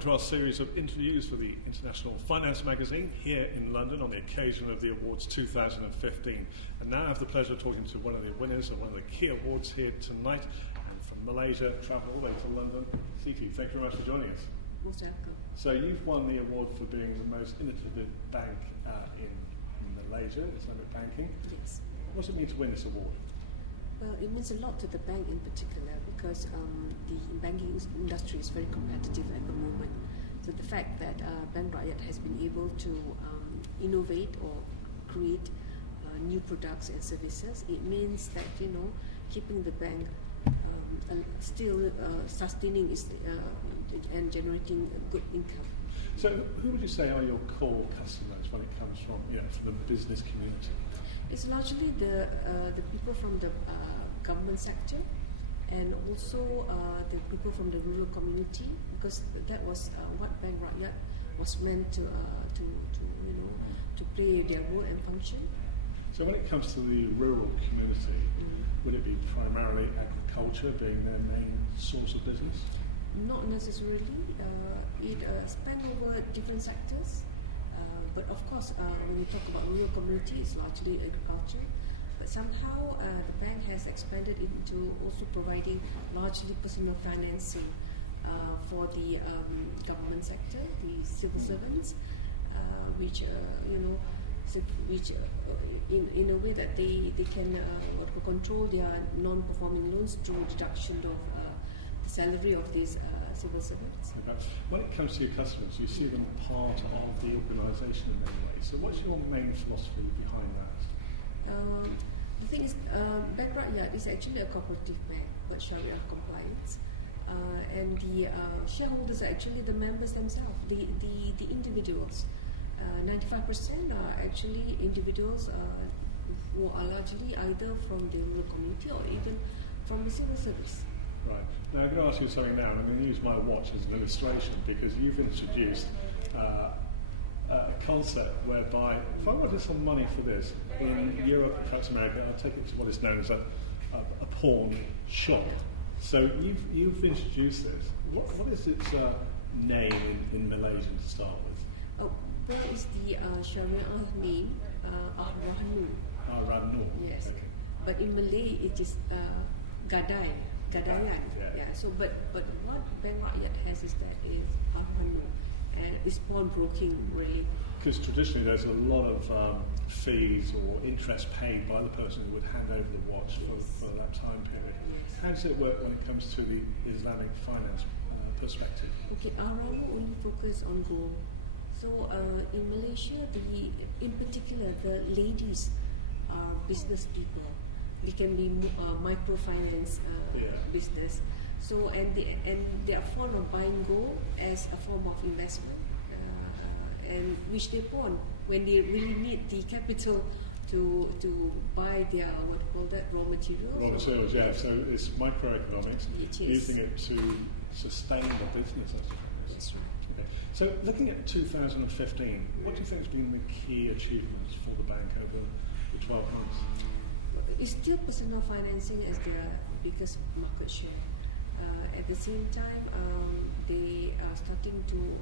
welcome to our series of interviews for the International Finance Magazine here in London on the occasion of the awards 2015. And now I have the pleasure of talking to one of the winners of one of the key awards here tonight, and from Malaysia, travel all the way to London. Siti, thank you very much for joining us. Most welcome. So you've won the award for being the most innovative bank in Malaysia, Islamic banking. Yes. What does it mean to win this award? Well, it means a lot to the bank in particular because the banking industry is very competitive at the moment. So the fact that Bank Rakyat has been able to innovate or create new products and services, it means that, keeping the bank still sustaining and generating a good income. So who would you say are your core customers when it comes from the business community? It's largely the people from the government sector, and also the people from the rural community, because that was what Bank Rakyat was meant to play their role and function. So when it comes to the rural community, would it be primarily agriculture being their main source of business? Not necessarily. It spans over different sectors. But of course, when we talk about rural community, it's largely agriculture. But somehow the bank has expanded into also providing largely personal financing for the government sector, the civil servants, which in a way that they can control their non-performing loans through deduction of the salary of these civil servants. When it comes to your customers, you see them part of the organisation in many ways. So what's your main philosophy behind that? The thing is, Bank Rakyat is actually a cooperative bank, but Sharia compliance. And the shareholders are actually the members themselves, the individuals. 95% are actually individuals who are largely either from the rural community or even from the civil service. Right. Now I'm going to ask you something now, and I'm going to use my watch as an illustration, because you've introduced a concept whereby if I wanted some money for this in Europe and perhaps America, I'll take it to what is known as a pawn shop. So you've introduced this. What is its name in Malaysian to start with? Oh, that is the Sharia name, Ar-Rahnu. Ar-Rahnu. Yes. Okay. But in Malay it is Gadai. Gadayan. Yeah. So, but what Bank Rakyat has is that is Ar-Rahnu, and it's pawnbroking really. Because traditionally there's a lot of fees or interest paid by the person who would hand over the watch for that time period. Yes. How does it work when it comes to the Islamic finance perspective? Okay, Ar-Rahnu only focus on gold. So in Malaysia, in particular, the ladies are business people. They can be microfinance business. So and they are fond of buying gold as a form of investment, and which they pawn when they really need the capital to buy their raw materials. Raw materials, yeah. So it's microeconomics, using it to sustain the business, I suppose. That's right. Okay. So looking at 2015, what do you think has been the key achievements for the bank over the 12 months? It's still personal financing as their biggest market share. At the same time, they are starting to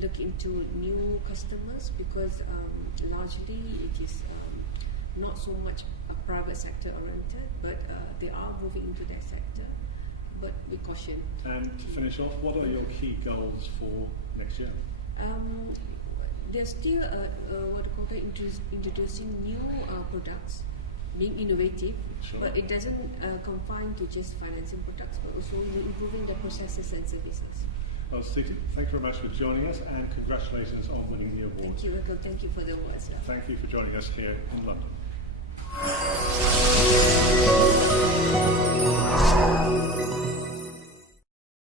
look into new customers because largely it is not so much a private sector oriented, but they are moving into that sector. But with caution. And to finish off, what are your key goals for next year? They're still introducing new products, being innovative, sure. But it doesn't confine to just financing products, but also improving their processes and services. Well, Siti, thank you very much for joining us, and congratulations on winning the award. Thank you, Rico. Thank you for the awards. Thank you for joining us here in London.